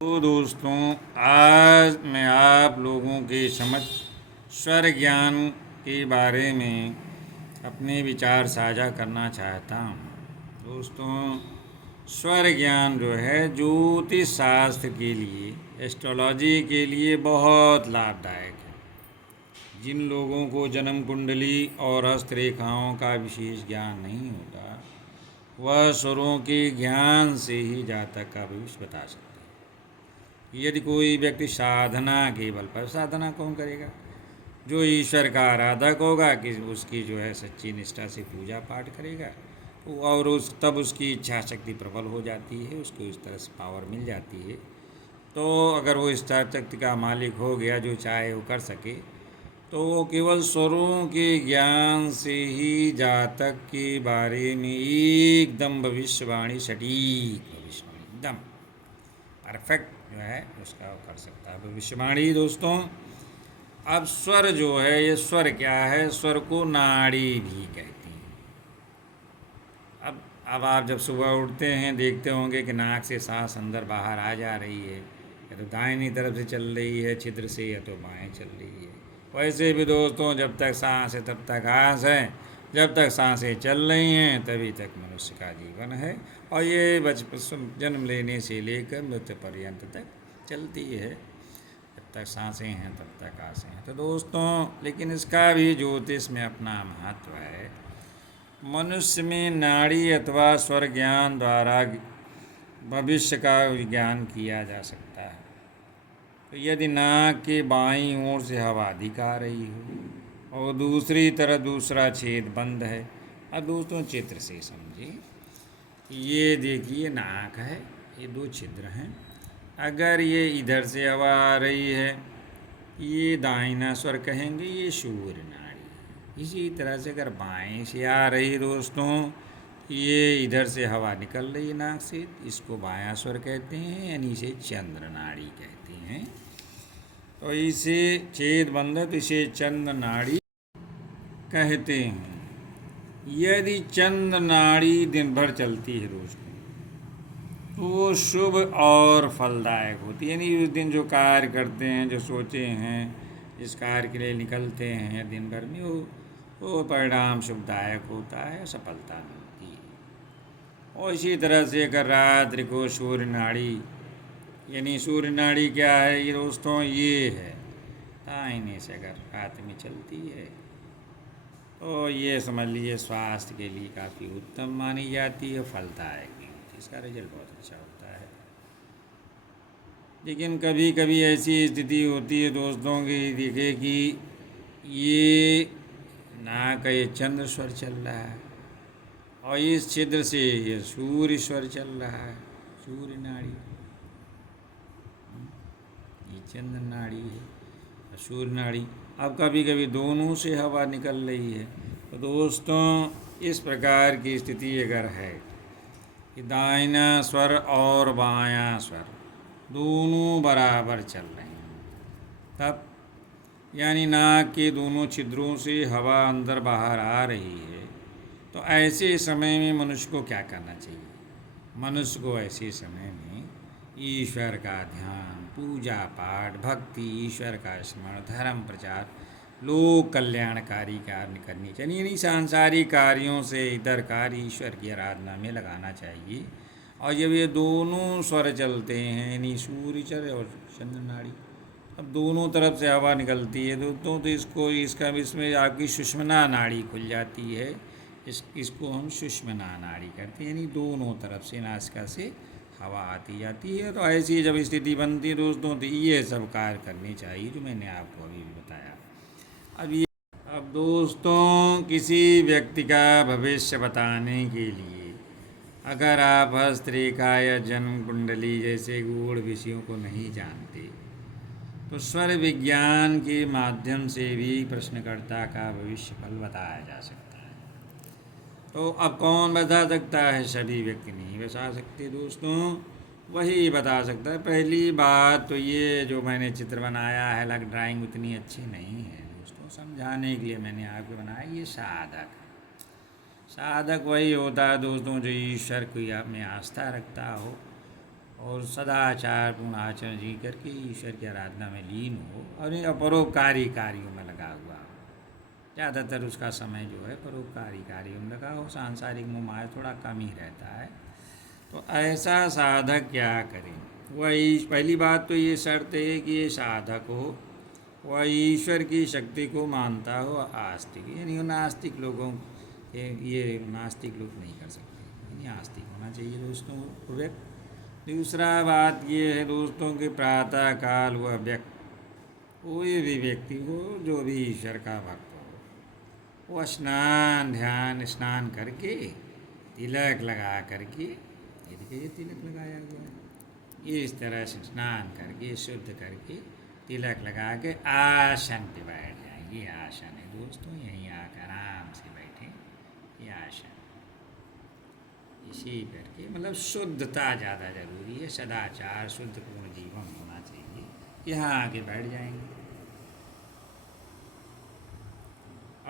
तो दोस्तों, आज मैं आप लोगों के समक्ष स्वर ज्ञान के बारे में अपने विचार साझा करना चाहता हूँ। दोस्तों, स्वर ज्ञान जो है ज्योतिष शास्त्र के लिए, एस्ट्रोलॉजी के लिए बहुत लाभदायक है। जिन लोगों को जन्म कुंडली और हस्तरेखाओं का विशेष ज्ञान नहीं होता, वह स्वरों के ज्ञान से ही जातक का भविष्य बता सकते हैं। यदि कोई व्यक्ति साधना के बल पर, साधना कौन करेगा? जो ईश्वर का आराधक होगा, कि उसकी जो है सच्ची निष्ठा से पूजा पाठ करेगा, और तब उसकी इच्छा शक्ति प्रबल हो जाती है, उसको इस तरह से पावर मिल जाती है। तो अगर वो इच्छा शक्ति का मालिक हो गया, जो चाहे वो कर सके, तो वो केवल स्वरों के ज्ञान से ही जातक के बारे में एकदम भविष्यवाणी, सटीक भविष्यवाणी, एकदम परफेक्ट जो है उसका वो कर सकता है भविष्यवाणी। दोस्तों, अब स्वर जो है, ये स्वर क्या है? स्वर को नाड़ी भी कहते हैं। अब आप जब सुबह उठते हैं, देखते होंगे कि नाक से सांस अंदर बाहर आ जा रही है, या तो दाहिनी तरफ से चल रही है छिद्र से, या तो बाएं चल रही है। वैसे भी दोस्तों, जब तक सांस है तब तक आस है, जब तक सांसें चल रही हैं तभी तक मनुष्य का जीवन है, और ये बचपन जन्म लेने से लेकर मृत्यु पर्यंत तक चलती है। जब तक सांसें हैं तब तक आसें हैं। तो दोस्तों, लेकिन इसका भी ज्योतिष में अपना महत्व है। मनुष्य में नाड़ी अथवा स्वर ज्ञान द्वारा भविष्य का ज्ञान किया जा सकता है। तो यदि नाक के बाईं ओर से हवा अधिक आ रही हो और दूसरी तरफ दूसरा छेद बंद है, अब दोस्तों चित्र से समझिए। ये देखिए, नाक है, ये दो छिद्र हैं। अगर ये इधर से हवा आ रही है, ये दाहिना स्वर कहेंगे, ये सूर्य नाड़ी है। इसी तरह से अगर बाएं से आ रही दोस्तों, ये इधर से हवा निकल रही नाक से, इसको बायां स्वर कहते हैं, यानी इसे चंद्र नाड़ी कहते हैं। तो इसे छेद बंद है, तो इसे चंद्र नाड़ी कहते हैं। यदि चंद्र नाड़ी दिन भर चलती है दोस्तों, तो वो शुभ और फलदायक होती है। यानी उस दिन जो कार्य करते हैं, जो सोचे हैं, जिस कार्य के लिए निकलते हैं दिन भर में, वो परिणाम शुभदायक होता है, सफलता मिलती है। और इसी तरह से अगर रात्रि को सूर्य नाड़ी, यानी सूर्य नाड़ी क्या है ये दोस्तों? ये है दाहिने से अगर रात में चलती है, तो ये समझ लीजिए स्वास्थ्य के लिए काफ़ी उत्तम मानी जाती है, फलदायक भी होती है, इसका रिजल्ट बहुत अच्छा होता है। लेकिन कभी कभी ऐसी स्थिति होती है दोस्तों की, देखिए कि ये नाक का ये चंद्र स्वर चल रहा है, और इस छिद्र से ये सूर्य स्वर चल रहा है, सूर्य नाड़ी, ये चंद्र नाड़ी है, सूर्य नाड़ी। अब कभी कभी दोनों से हवा निकल रही है। तो दोस्तों, इस प्रकार की स्थिति अगर है कि दाहिना स्वर और बायां स्वर दोनों बराबर चल रहे हैं, तब यानी नाक के दोनों छिद्रों से हवा अंदर बाहर आ रही है, तो ऐसे समय में मनुष्य को क्या करना चाहिए? मनुष्य को ऐसे समय में ईश्वर का ध्यान, पूजा पाठ, भक्ति, ईश्वर का स्मरण, धर्म प्रचार, लोक कल्याणकारी कार्य करनी चाहिए। यानी सांसारिक कार्यों से इधर कार्य ईश्वर की आराधना में लगाना चाहिए। और जब ये दोनों स्वर चलते हैं, यानी सूर्य चर और चंद्र नाड़ी, अब दोनों तरफ से हवा निकलती है दोस्तों, तो इसका इसमें आपकी सुषुम्ना नाड़ी खुल जाती है। इसको हम सुषुम्ना नाड़ी करते हैं, यानी दोनों तरफ से नासिका से हवा आती जाती है। तो ऐसी जब स्थिति बनती है दोस्तों, तो ये सब कार्य करने चाहिए जो मैंने आपको अभी बताया। अब दोस्तों, किसी व्यक्ति का भविष्य बताने के लिए अगर आप हस्तरेखा या जन्म कुंडली जैसे गूढ़ विषयों को नहीं जानते, तो स्वर विज्ञान के माध्यम से भी प्रश्नकर्ता का भविष्य फल बताया जा सकता है। तो अब कौन बता सकता है? सभी व्यक्ति नहीं बता सकते दोस्तों, वही बता सकता है। पहली बात तो ये जो मैंने चित्र बनाया है, लग ड्राइंग उतनी अच्छी नहीं है दोस्तों, समझाने के लिए मैंने आपको बनाया। ये साधक, साधक वही होता है दोस्तों जो ईश्वर की में आस्था रखता हो और सदाचार पूर्ण आचरण जी करके ईश्वर की आराधना में लीन हो और इन परोपकारी कार्यों में लगा हुआ हो। ज़्यादातर उसका समय जो है परोपकारी कार्यों में लगा हो, सांसारिक मोह माया थोड़ा कम ही रहता है। तो ऐसा साधक क्या करें? वही पहली बात तो ये शर्त है कि ये साधक हो वह ईश्वर की शक्ति को मानता हो, आस्तिक, यानी नास्तिक लोगों ये नास्तिक लोग नहीं कर सकते, यानी आस्तिक होना चाहिए दोस्तों व्यक्ति। दूसरा बात ये है दोस्तों कि प्रातः काल वह व्यक्ति, कोई भी व्यक्ति हो जो भी ईश्वर का भक्त हो, वह स्नान करके तिलक लगा करके, ये देखिए तिलक लगाया हुआ है, इस तरह से स्नान करके शुद्ध करके तिलक लगा के आसन पे बैठ जाए। ये आसन है दोस्तों, यहीं आकर आराम से बैठे, ये आसन। इसी करके मतलब शुद्धता ज़्यादा जरूरी है, सदाचार शुद्ध पूर्ण जीवन होना चाहिए। यहाँ आके बैठ जाएंगे।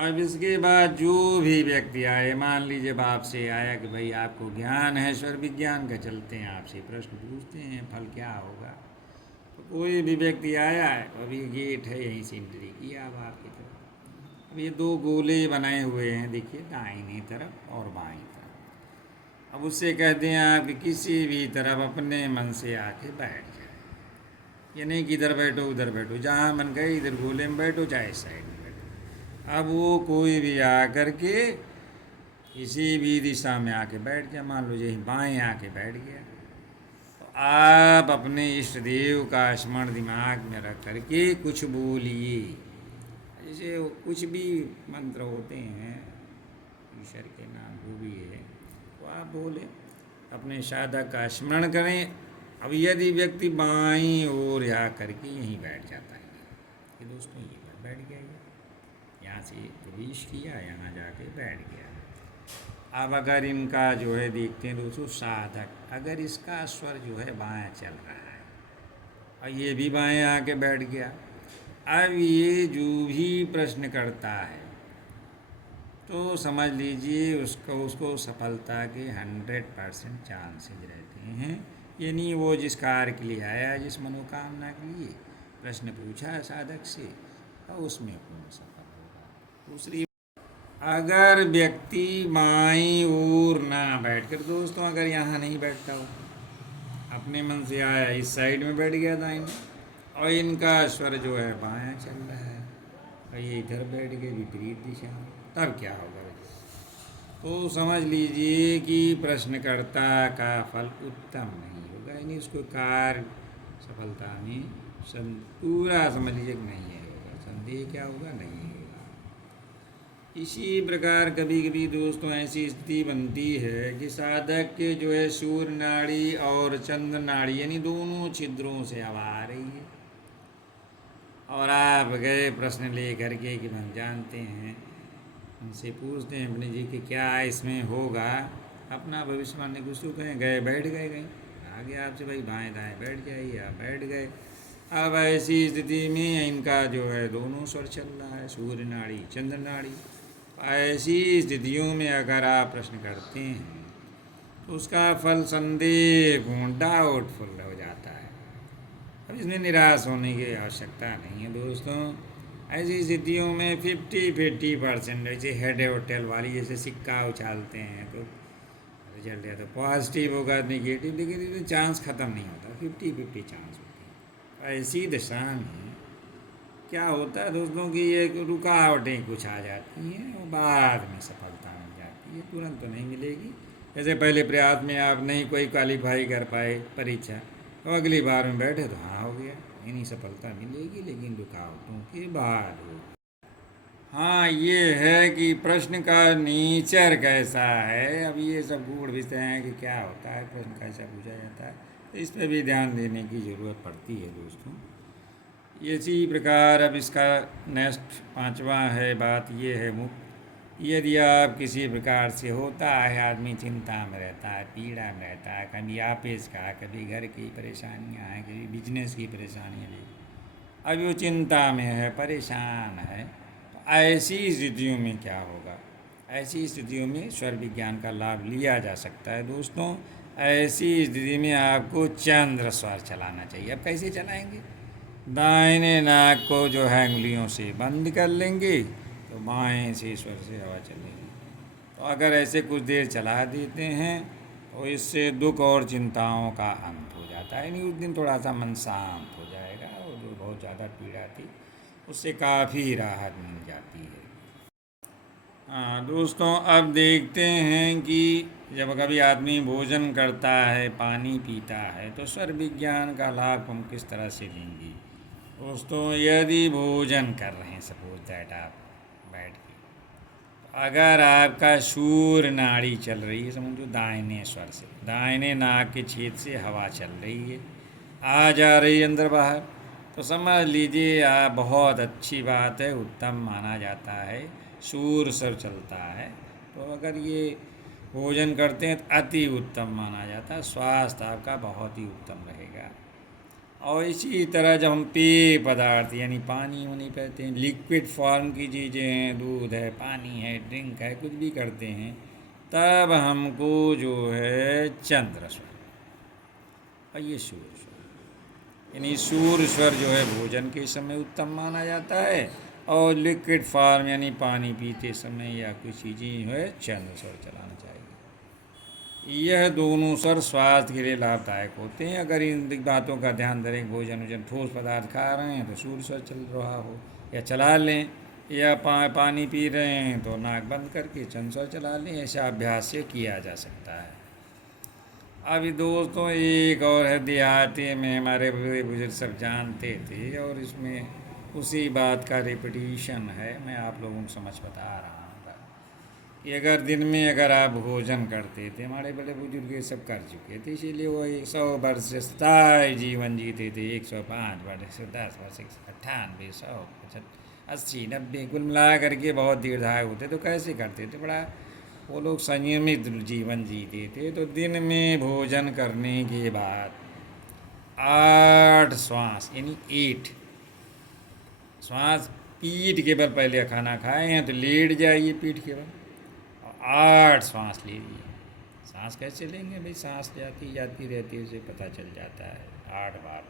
अब इसके बाद जो भी व्यक्ति आए, मान लीजिए बाप से आया कि भाई आपको ज्ञान है स्वर विज्ञान का, चलते हैं आपसे प्रश्न पूछते हैं फल क्या होगा। तो कोई भी व्यक्ति आया है, अभी गेट है यहीं से एंट्री किया अब आपकी तरफ। अब ये दो गोले बनाए हुए हैं देखिए, दाहिनी तरफ और बाईं तरफ। अब उससे कहते हैं आप कि किसी भी तरफ अपने मन से आके बैठ जाए, ये नहीं कि इधर बैठो उधर बैठो, जहाँ मन गए इधर गोले में बैठो चाहे साइड में। अब वो कोई भी आकर के किसी भी दिशा में आके बैठ गया, मान लो यही बाएं आके बैठ गया, तो आप अपने इष्ट देव का स्मरण दिमाग में रख करके कुछ बोलिए। जैसे कुछ भी मंत्र होते हैं ईश्वर के नाम जो भी है, तो आप बोले, अपने साधक का स्मरण करें। अब यदि व्यक्ति बाईं ओर जा करके यहीं बैठ जाता है कि दोस्तों ये बैठ गया, यहाँ से प्रवेश किया, यहाँ जाके बैठ गया। अब अगर इनका जो है देखते हैं दोस्तों, साधक अगर इसका स्वर जो है बाएं चल रहा है और ये भी बाएं आके बैठ गया, अब ये जो भी प्रश्न करता है तो समझ लीजिए उसको सफलता के 100% चांसेज रहते हैं। यानी वो जिस कार्य के लिए आया, जिस मनोकामना के लिए प्रश्न पूछा है साधक से, और उसमें पूर्ण सफल होगा। दूसरी, अगर व्यक्ति बाईं ओर ना बैठकर दोस्तों, अगर यहाँ नहीं बैठता हो, अपने मन से आया इस साइड में बैठ गया दाईं में, और इनका स्वर जो है बायां चल रहा है और ये इधर बैठ गए विपरीत दिशा में, तब क्या होगा? तो समझ लीजिए कि प्रश्नकर्ता का फल उत्तम नहीं होगा, यानी उसको कार्य सफलता में पूरा समझ लीजिए नहीं है होगा, संदेह क्या होगा? नहीं होगा। इसी प्रकार कभी कभी दोस्तों ऐसी स्थिति बनती है कि साधक के जो है सूर्य नाड़ी और चंद्र नाड़ी यानी दोनों छिद्रों से हवा आ रही है, और आप गए प्रश्न ले करके कि हम जानते हैं, उनसे पूछते हैं अपने जी कि क्या इसमें होगा, अपना भविष्यवाणी कुछ तो कहें, गए बैठ गए कहीं आगे आपसे भाई बाएं दाएं बैठ जाइए, आप बैठ गए। अब ऐसी स्थिति में इनका जो है दोनों स्वर चल रहा है, सूर्य नाड़ी चंद्र नाड़ी। ऐसी स्थितियों में अगर आप प्रश्न करते हैं तो उसका फल संदेह पूर्ण डाउटफुल हो जाता है। अब इसमें निराश होने की आवश्यकता नहीं है दोस्तों। ऐसी स्थितियों में 50-50% जैसे हेड होटल वाली जैसे सिक्का उछालते हैं तो रिजल्ट या तो पॉजिटिव होगा निगेटिव, लेकिन इसमें चांस ख़त्म नहीं होता, 50-50 चांस होती है। ऐसी दशा में क्या होता है दोस्तों कि ये रुकावटें कुछ आ जाती हैं और बाद में सफलता मिल जाती है, तुरंत तो नहीं मिलेगी। जैसे पहले प्रयास में आप नहीं कोई क्वालिफाई कर पाए परीक्षा, तो अगली बार में बैठे तो हाँ हो गया, यानी सफलता मिलेगी लेकिन रुकावटों के बाद हो। हाँ, ये है कि प्रश्न का नेचर कैसा है। अब ये सब गूढ़ विषय हैं कि क्या होता है, प्रश्न कैसा पूछा जाता है, तो इस पर भी ध्यान देने की ज़रूरत पड़ती है दोस्तों। इसी प्रकार अब इसका नेक्स्ट 5वां है बात ये है मुक्त। यदि आप किसी प्रकार से होता है आदमी चिंता में रहता है, पीड़ा में रहता है, कभी आपेश का, कभी घर की परेशानियां हैं, कभी बिजनेस की परेशानियाँ ले, अब वो चिंता में है, परेशान है, तो ऐसी स्थितियों में क्या होगा? ऐसी स्थितियों में स्वर विज्ञान का लाभ लिया जा सकता है दोस्तों। ऐसी स्थिति में आपको चंद्र स्वर चलाना चाहिए। अब कैसे चलाएंगे? दाहिने नाक को जो है उंगलियों से बंद कर लेंगे, तो बाएं से स्वर से हवा चलेगी। तो अगर ऐसे कुछ देर चला देते हैं तो इससे दुख और चिंताओं का अंत हो जाता है। नहीं, उस दिन थोड़ा सा मन शांत हो जाएगा और जो बहुत ज़्यादा पीड़ा थी उससे काफ़ी राहत मिल जाती है। हाँ दोस्तों, अब देखते हैं कि जब कभी आदमी भोजन करता है, पानी पीता है, तो स्वर विज्ञान का लाभ हम किस तरह से लेंगे। दोस्तों, यदि भोजन कर रहे हैं, सपोज दैट आप बैठ के, अगर आपका शूर नाड़ी चल रही है, समझो दाहिने स्वर से, दाहिने नाक के छेद से हवा चल रही है, आ जा रही है अंदर बाहर, तो समझ लीजिए आप बहुत अच्छी बात है, उत्तम माना जाता है, शूर स्वर चलता है। तो अगर ये भोजन करते हैं तो अति उत्तम माना जाता है, स्वास्थ्य आपका बहुत ही उत्तम रहेगा। और इसी तरह जब हम पेय पदार्थ यानी पानी वानी पीते हैं, लिक्विड फॉर्म की चीज़ें हैं, दूध है, पानी है, ड्रिंक है, कुछ भी करते हैं, तब हमको जो है चंद्र स्वर और ये सूर्य स्वर, यानी सूर्य स्वर जो है भोजन के समय उत्तम माना जाता है, और लिक्विड फॉर्म यानी पानी पीते समय या कुछ चीज़ें जो है चंद्र स्वर चलाना चाहिए। यह दोनों स्वर स्वास्थ्य के लिए लाभदायक होते हैं। अगर इन बातों का ध्यान धरें, भोजन वोजन ठोस पदार्थ खा रहे हैं तो सूर्य स्वर चल रहा हो, या चला लें, या पानी पी रहे हैं तो नाक बंद करके चंद्र स्वर चला लें। ऐसा अभ्यास से किया जा सकता है। अभी दोस्तों एक और है, देहाती में हमारे बड़े बुजुर्ग सब जानते थे, और इसमें उसी बात का रिपीटिशन है, मैं आप लोगों को समझ बता रहा हूँ कि अगर दिन में अगर आप भोजन करते थे, हमारे बड़े बुजुर्ग ये सब कर चुके थे, इसीलिए वो 100 वर्ष स्थायी जीवन जीते थे, 105 वर्ष, 110 वर्ष, 98, 100, 80, 90 कुल मिला करके बहुत दीर्घायु होते। तो कैसे करते थे? बड़ा वो लोग संयमित जीवन जीते थे। तो दिन में भोजन करने के बाद 8 श्वास यानी 8 श्वास पीठ के बल पहले खाना खाए हैं तो लेट जाइए पीठ के बल, 8 श्वास लीजिए। सांस कैसे लेंगे भाई? सांस जाती जाती रहती है, उसे पता चल जाता है 8 बार।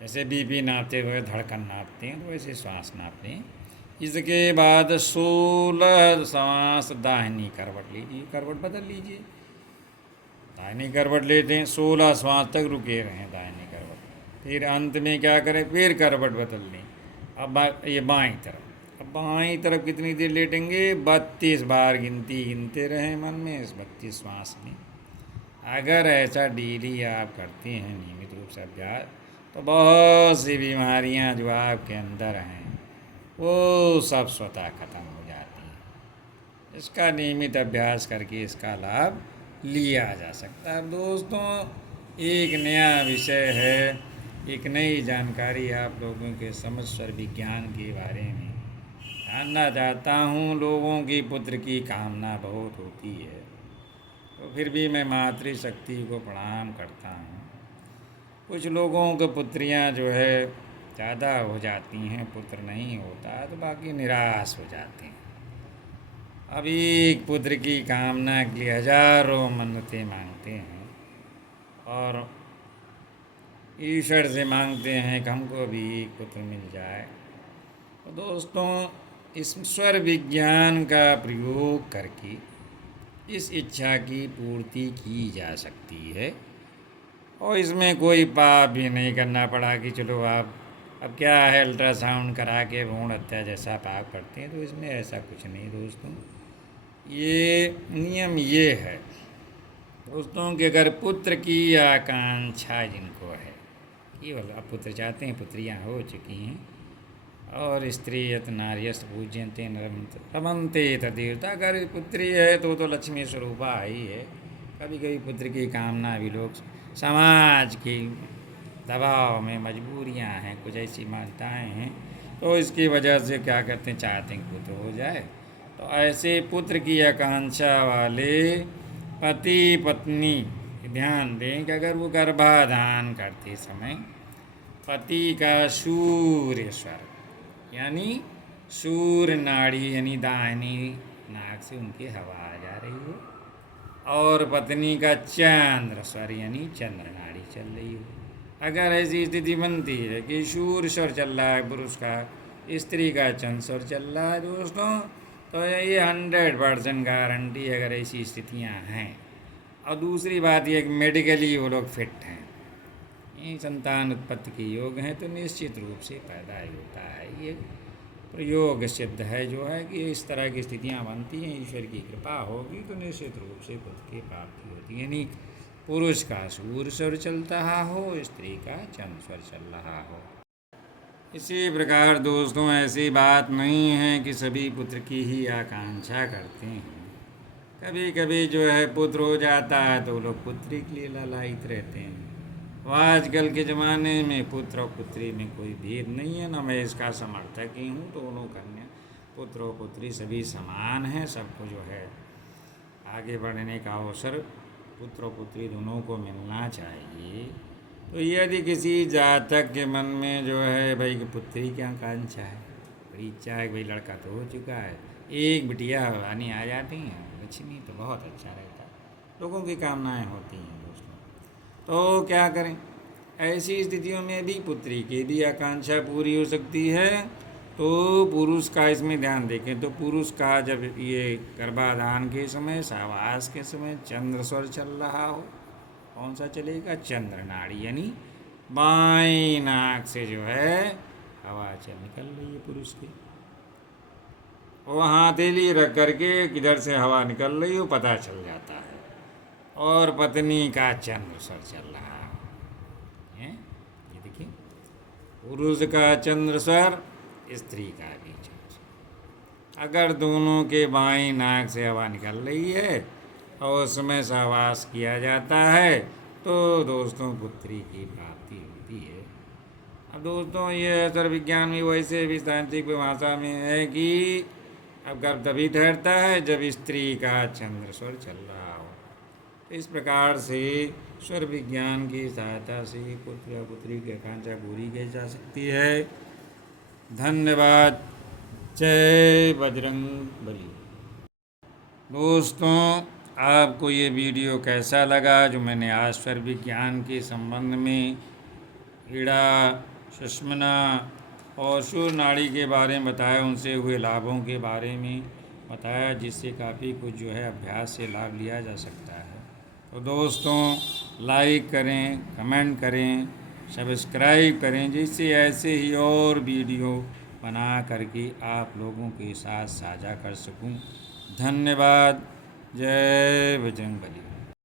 जैसे बीपी नापते हुए धड़कन नापते हैं, तो वैसे श्वास नापते हैं। इसके बाद 16 श्वास दाहिनी करवट लीजिए, करवट बदल लीजिए, दाहिनी करवट लेते हैं, 16 श्वास तक रुके रहें दाहिनी करवट। फिर अंत में क्या करें? फिर करवट बदल लें। अब ये बाईं तरफ, बाईं तरफ कितनी देर लेटेंगे? 32 बार गिनते रहें मन में इस 32 श्वास में। अगर ऐसा डेली आप करते हैं नियमित रूप से अभ्यास, तो बहुत सी बीमारियां जो आपके अंदर हैं वो सब स्वतः खत्म हो जाती हैं। इसका नियमित अभ्यास करके इसका लाभ लिया जा सकता है। दोस्तों, एक नया विषय है, एक नई जानकारी आप लोगों के समझ स्वर विज्ञान के बारे में जानना चाहता हूँ। लोगों की पुत्र की कामना बहुत होती है, तो फिर भी मैं मातृशक्ति को प्रणाम करता हूँ। कुछ लोगों के पुत्रियाँ जो है ज़्यादा हो जाती हैं, पुत्र नहीं होता तो बाकी निराश हो जाते हैं। अभी एक पुत्र की कामना के लिए हजारों मन्नतें मांगते हैं, और ईश्वर से मांगते हैं कि हमको भी एक पुत्र मिल जाए। तो दोस्तों, इस स्वर विज्ञान का प्रयोग करके इस इच्छा की पूर्ति की जा सकती है, और इसमें कोई पाप भी नहीं करना पड़ा कि चलो आप अब क्या है अल्ट्रासाउंड करा के भ्रूण हत्या जैसा पाप करते हैं। तो इसमें ऐसा कुछ नहीं दोस्तों। ये नियम ये है दोस्तों कि अगर पुत्र की आकांक्षा जिनको है, केवल अब पुत्र चाहते हैं, पुत्रियाँ हो चुकी हैं, और स्त्री यत नार्यस्त पूज्यन्ते रमन्ते तदेवता, अगर पुत्री है तो लक्ष्मी स्वरूपा ही है। कभी कभी पुत्र की कामना भी लोग समाज की दबाव में, मजबूरियां हैं, कुछ ऐसी मान्यताएं हैं, तो इसकी वजह से क्या करते हैं, चाहते हैं पुत्र हो जाए। तो ऐसे पुत्र की आकांक्षा वाले पति पत्नी ध्यान दें कि अगर वो गर्भाधान करते समय पति का सूर्य स्वर यानी सूर्य नाड़ी यानी दाहिनी नाक से उनकी हवा आ जा रही हो, और पत्नी का चंद्र स्वर यानी चंद्र नाड़ी चल रही हो। अगर ऐसी स्थिति बनती है कि शूर स्वर चल रहा है पुरुष का, स्त्री का चंद्र स्वर चल रहा है दोस्तों, तो ये 100% गारंटी अगर ऐसी स्थितियां हैं। और दूसरी बात ये कि मेडिकली वो लोग फिट हैं, ये संतान उत्पत्ति के योग हैं, तो निश्चित रूप से पैदा ही होता है। ये प्रयोग सिद्ध है जो है कि इस तरह की स्थितियां बनती हैं, ईश्वर की कृपा होगी तो निश्चित रूप से पुत्र की प्राप्ति होती है। यानी पुरुष का सूर्य स्वर चल रहा हो, स्त्री का चंद्र स्वर चल रहा हो। इसी प्रकार दोस्तों ऐसी बात नहीं है कि सभी पुत्र की ही आकांक्षा करते हैं। कभी कभी जो है पुत्र हो जाता है तो लोग पुत्री के लिए लालायित रहते हैं। तो आजकल के ज़माने में पुत्र और पुत्री में कोई भेद नहीं है, ना मैं इसका समर्थक ही हूँ। दोनों कन्या पुत्र और पुत्री सभी समान हैं, सबको जो है आगे बढ़ने का अवसर पुत्र और पुत्री दोनों को मिलना चाहिए। तो यदि किसी जातक के मन में जो है भाई कि पुत्री की आकांक्षा है, बड़ी इच्छा है, भाई लड़का तो हो चुका है, एक बिटिया आनी आ जाती हैं लक्ष्मी, तो बहुत अच्छा रहता है, लोगों की कामनाएं होती हैं दोस्तों। तो क्या करें, ऐसी स्थितियों में भी पुत्री की भी आकांक्षा पूरी हो सकती है। तो पुरुष का इसमें ध्यान देखें तो पुरुष का जब ये गर्भाधान के समय, सहवास के समय चंद्र स्वर चल रहा हो, कौन सा चलेगा, चंद्र नाड़ी, यानी बाएं नाक से जो है हवा चल निकल रही है पुरुष की, वो हथेली रख करके किधर से हवा निकल रही हो पता चल जाता है। और पत्नी का चंद्र स्वर चल रहा है, ये देखिए, पुरुष का चंद्र स्वर, स्त्री का भी चंद्र स्वर। अगर दोनों के बाएं नाक से हवा निकल रही है और उसमें सहवास किया जाता है तो दोस्तों पुत्री की प्राप्ति होती है। अब दोस्तों ये असर विज्ञान में वैसे भी साइंटिफिक भाषा में है कि अब गर्भ तभी ठहरता है जब स्त्री का चंद्र स्वर चल रहा हो। तो इस प्रकार से स्वर विज्ञान की सहायता से पुत्र या पुत्री की आकांक्षा पूरी की जा सकती है। धन्यवाद। जय बजरंग बली। दोस्तों आपको ये वीडियो कैसा लगा जो मैंने आज स्वर विज्ञान के संबंध में ईड़ा, सुषुम्ना और शूल नाड़ी के बारे में बताया, उनसे हुए लाभों के बारे में बताया, जिससे काफ़ी कुछ जो है अभ्यास से लाभ लिया जा सकता है। तो दोस्तों लाइक करें, कमेंट करें, सब्सक्राइब करें, जिससे ऐसे ही और वीडियो बना करके आप लोगों के साथ साझा कर सकूं। धन्यवाद। जय बजरंग बली।